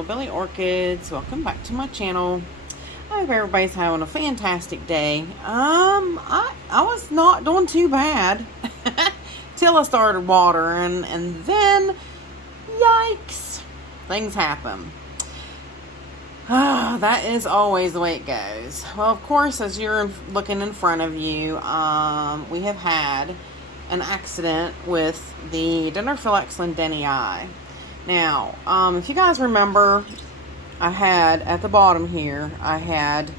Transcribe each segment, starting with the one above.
Hillbilly Orchids. Welcome back to my channel. I hope everybody's having a fantastic day. I was not doing too bad till I started watering, and then yikes, things happen. That is always the way it goes. Well, of course, as you're looking in front of you, we have had an accident with the Dendrophylax lindenii. Now, if you guys remember, I had at the bottom here, I had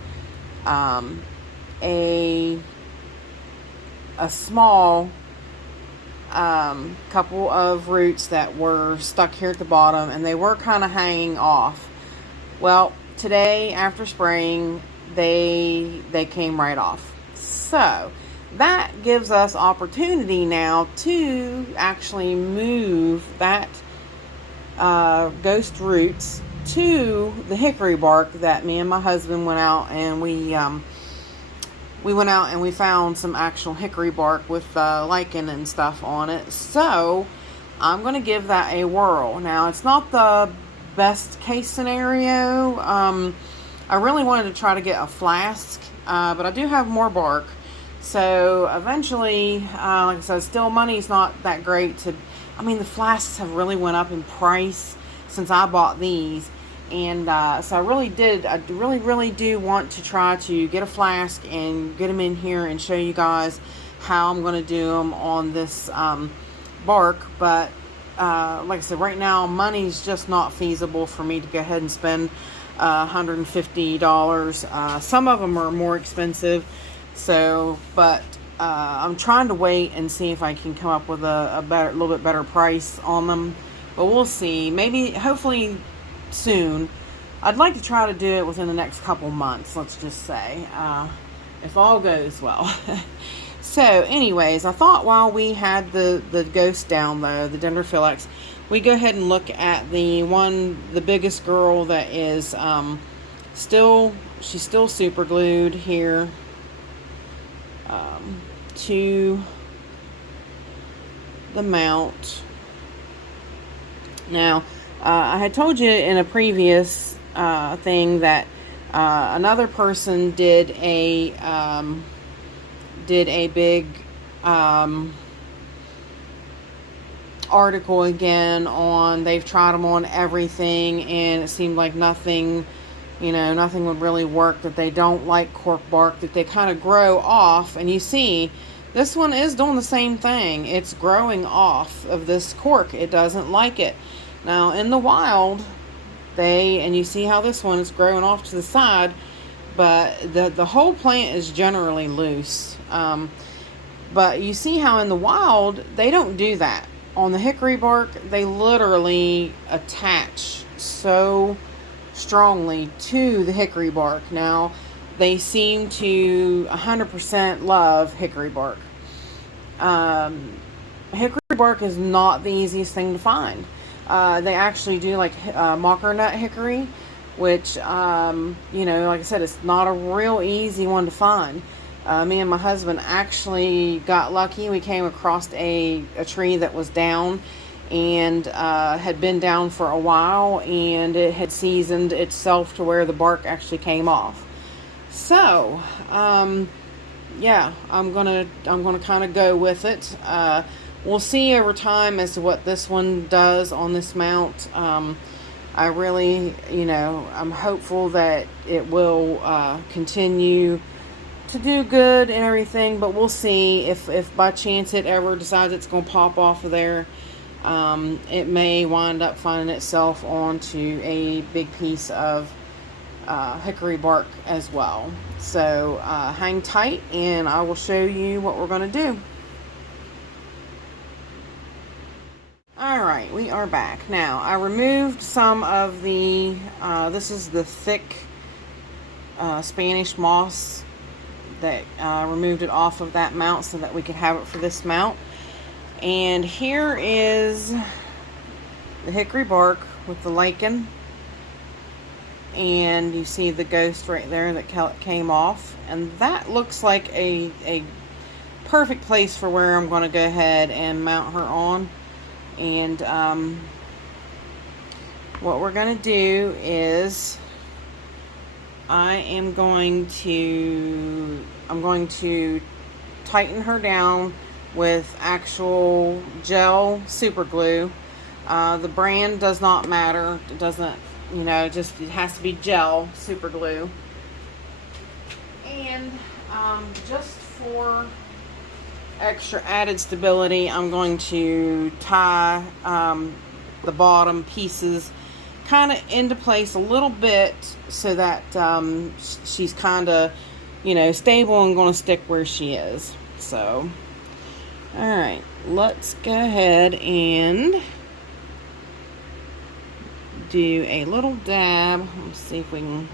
a small couple of roots that were stuck here at the bottom, and they were kind of hanging off. Well, today after spraying, they came right off. So that gives us opportunity now to actually move that ghost roots to the hickory bark that me and my husband went out and we went out and we found some actual hickory bark with lichen and stuff on it. So I'm going to give that a whirl. Now, it's not the best case scenario. I really wanted to try to get a flask, but I do have more bark. So eventually, like I said, still money's not that great to, I mean, the flasks have really went up in price since I bought these. And so I really do want to try to get a flask and get them in here and show you guys how I'm going to do them on this bark. But like I said, right now, money's just not feasible for me to go ahead and spend $150. Some of them are more expensive. So, but I'm trying to wait and see if I can come up with a little bit better price on them. But we'll see. Maybe, hopefully soon. I'd like to try to do it within the next couple months, let's just say, if all goes well. So, anyways, I thought while we had the ghost down, though, the Dendrophylax, we go ahead and look at the biggest girl that is she's still super glued here to the mount. Now, I had told you in a previous thing that another person did a big article again on, they've tried them on everything and it seemed like nothing would really work, that they don't like cork bark, that they kind of grow off. And you see, this one is doing the same thing. It's growing off of this cork. It doesn't like it. Now, in the wild, and you see how this one is growing off to the side, but the whole plant is generally loose. But you see how in the wild, they don't do that. On the hickory bark, they literally attach so strongly to the hickory bark. Now, they seem to 100% love hickory bark. Hickory bark is not the easiest thing to find. They actually do like mocker nut hickory, which, like I said, it's not a real easy one to find. Me and my husband actually got lucky. We came across a tree that was down and had been down for a while, and it had seasoned itself to where the bark actually came off. So, yeah, I'm gonna kind of go with it. We'll see over time as to what this one does on this mount. I really, I'm hopeful that it will continue to do good and everything, but we'll see if by chance it ever decides it's going to pop off of there. It may wind up finding itself onto a big piece of hickory bark as well. So hang tight and I will show you what we're going to do. Alright, we are back. Now, I removed some of the, this is the thick Spanish moss that removed it off of that mount so that we could have it for this mount. And here is the hickory bark with the lichen. And you see the ghost right there that came off. And that looks like a perfect place for where I'm going to go ahead and mount her on. And what we're going to do is I'm going to tighten her down with actual gel super glue. The brand does not matter. It doesn't, you know, it has to be gel super glue. And just for extra added stability, I'm going to tie the bottom pieces kind of into place a little bit so that she's kind of, you know, stable and going to stick where she is. So, all right, let's go ahead and do a little dab. Let's see if we can.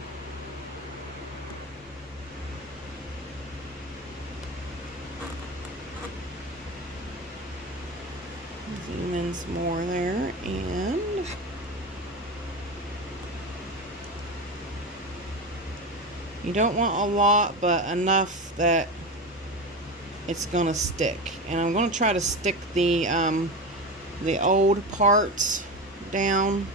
Zoom in some more there, and you don't want a lot, but enough that it's gonna stick. And I'm gonna try to stick the old parts down,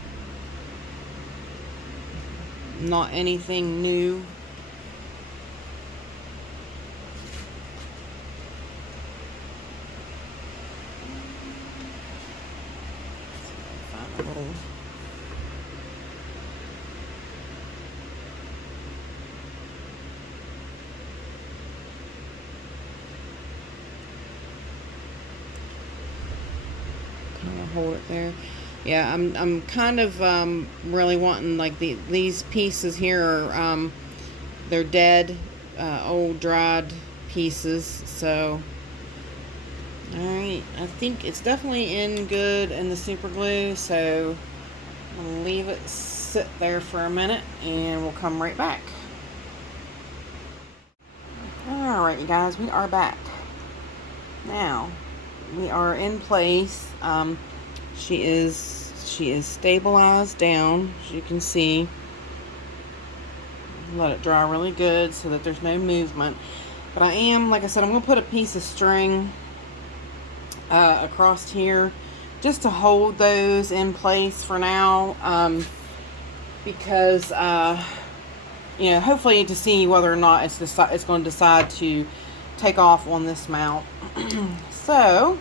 not anything new. Hold it there. Yeah, I'm kind of really wanting, like, these pieces here are they're dead, old dried pieces. So all right, I think it's definitely in good in the super glue, so I'm gonna leave it sit there for a minute and we'll come right back. All right, you guys, we are back now. We are in place. She is stabilized down, as you can see. Let it dry really good so that there's no movement. But I am, like I said, I'm going to put a piece of string across here just to hold those in place for now, because you know, hopefully to see whether or not it's going to decide to take off on this mount. So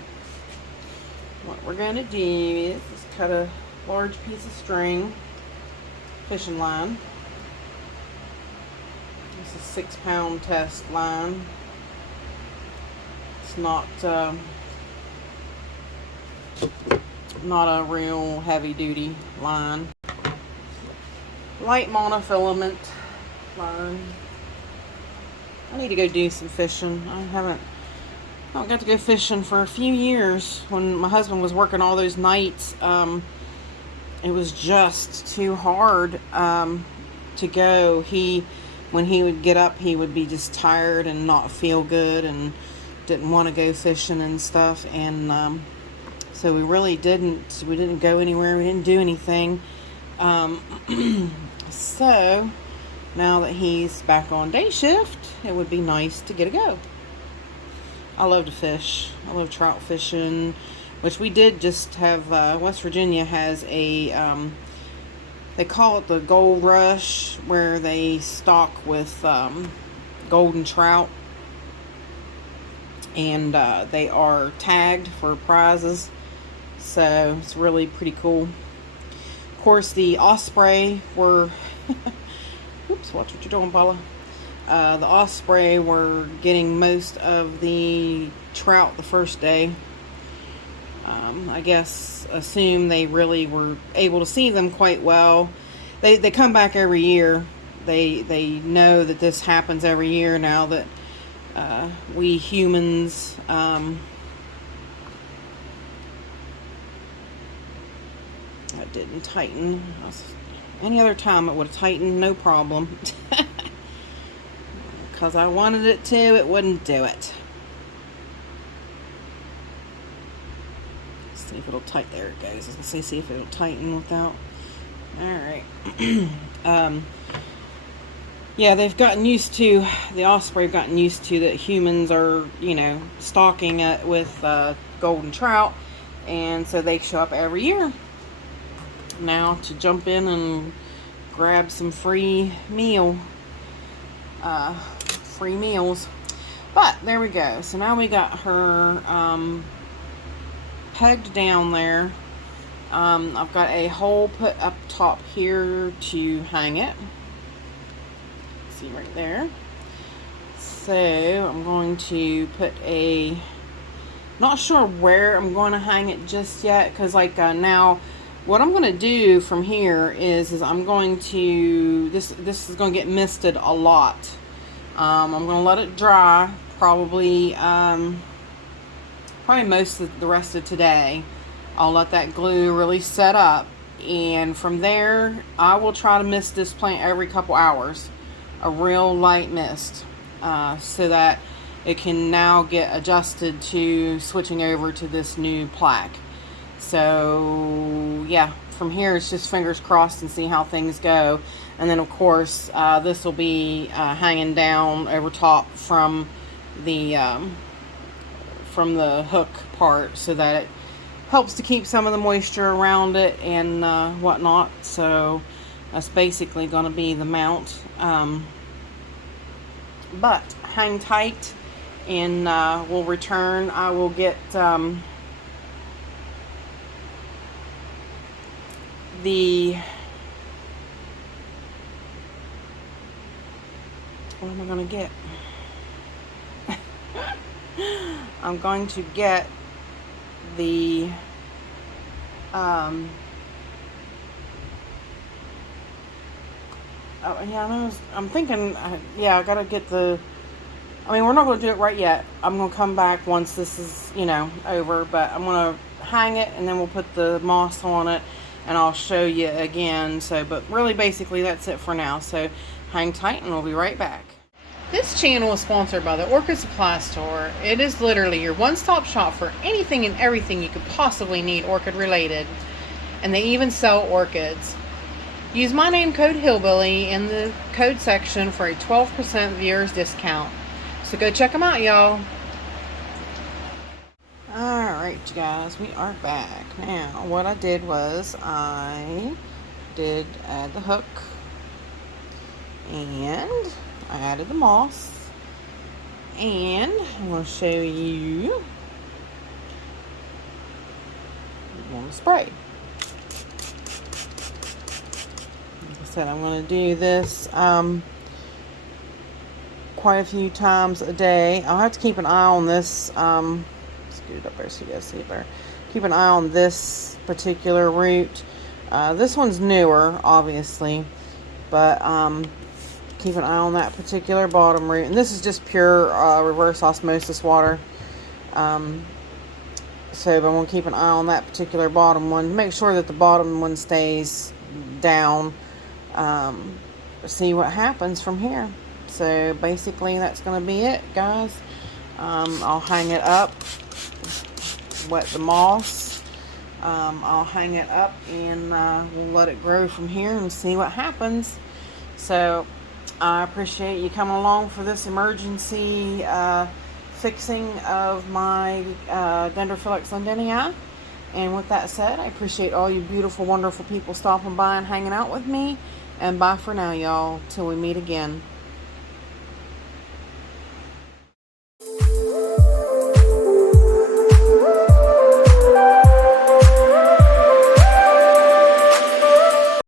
what we're going to do is just cut a large piece of string, fishing line. This is 6-pound test line. It's not a real heavy duty line. Light monofilament line. I need to go do some fishing. I haven't got to go fishing for a few years. When my husband was working all those nights, it was just too hard to go. When he would get up, he would be just tired and not feel good and didn't want to go fishing and stuff. And so we really didn't go anywhere. We didn't do anything. So now that he's back on day shift, it would be nice to get a go. I love to fish. I love trout fishing, which we did just have. West Virginia has a, they call it the gold rush, where they stock with golden trout, and they are tagged for prizes, so it's really pretty cool. Of course, the osprey were oops, watch what you're doing, Paula. The osprey were getting most of the trout the first day. I guess assume they really were able to see them quite well. They come back every year. They know that this happens every year now that we humans that didn't tighten. Any other time it would have tightened, no problem. Because I wanted it to, it wouldn't do it. Let's see if it'll tighten. There it goes. Let's see if it'll tighten without. Alright. Yeah, they've gotten used to, the osprey have gotten used to that humans are, you know, stalking it with golden trout. And so they show up every year. now to jump in and grab some free meals. But there we go. So now we got her pegged down there. I've got a hole put up top here to hang it. See right there. So I'm going to put not sure where I'm going to hang it just yet, because like now what I'm going to do from here is I'm going to, this is going to get misted a lot. I'm going to let it dry probably most of the rest of today. I'll let that glue really set up, and from there I will try to mist this plant every couple hours, a real light mist, so that it can now get adjusted to switching over to this new plaque. So yeah, from here it's just fingers crossed and see how things go. And then of course this will be hanging down over top from the hook part, so that it helps to keep some of the moisture around it and whatnot. So that's basically going to be the mount. But hang tight, and we'll return. I will get what am I going to get? I'm going to get the oh yeah, I'm thinking yeah, I gotta get the, I mean, we're not going to do it right yet. I'm going to come back once this is, over, but I'm going to hang it, and then we'll put the moss on it, and I'll show you again. So, but really basically that's it for now. So hang tight, and we'll be right back. This channel is sponsored by the Orchid Supply Store. It is literally your one-stop shop for anything and everything you could possibly need orchid related. And they even sell orchids. Use my name code Hillbilly in the code section for a 12% viewers discount. So go check them out, y'all. Alright, you guys, we are back. Now, what I did was I did add the hook, and I added the moss, and I'm going to show you. I'm going to spray. Like I said, I'm going to do this quite a few times a day. I'll have to keep an eye on this. Scoot it up there so you guys see it better. Keep an eye on this particular root. This one's newer, obviously, but keep an eye on that particular bottom root. And this is just pure reverse osmosis water. So but I'm going to keep an eye on that particular bottom one. Make sure that the bottom one stays down. See what happens from here. So basically that's going to be it, guys. I'll hang it up, wet the moss. I'll hang it up, and we'll let it grow from here and see what happens. So I appreciate you coming along for this emergency fixing of my Dendrophylax lindenii. And with that said, I appreciate all you beautiful, wonderful people stopping by and hanging out with me. And bye for now, y'all, till we meet again.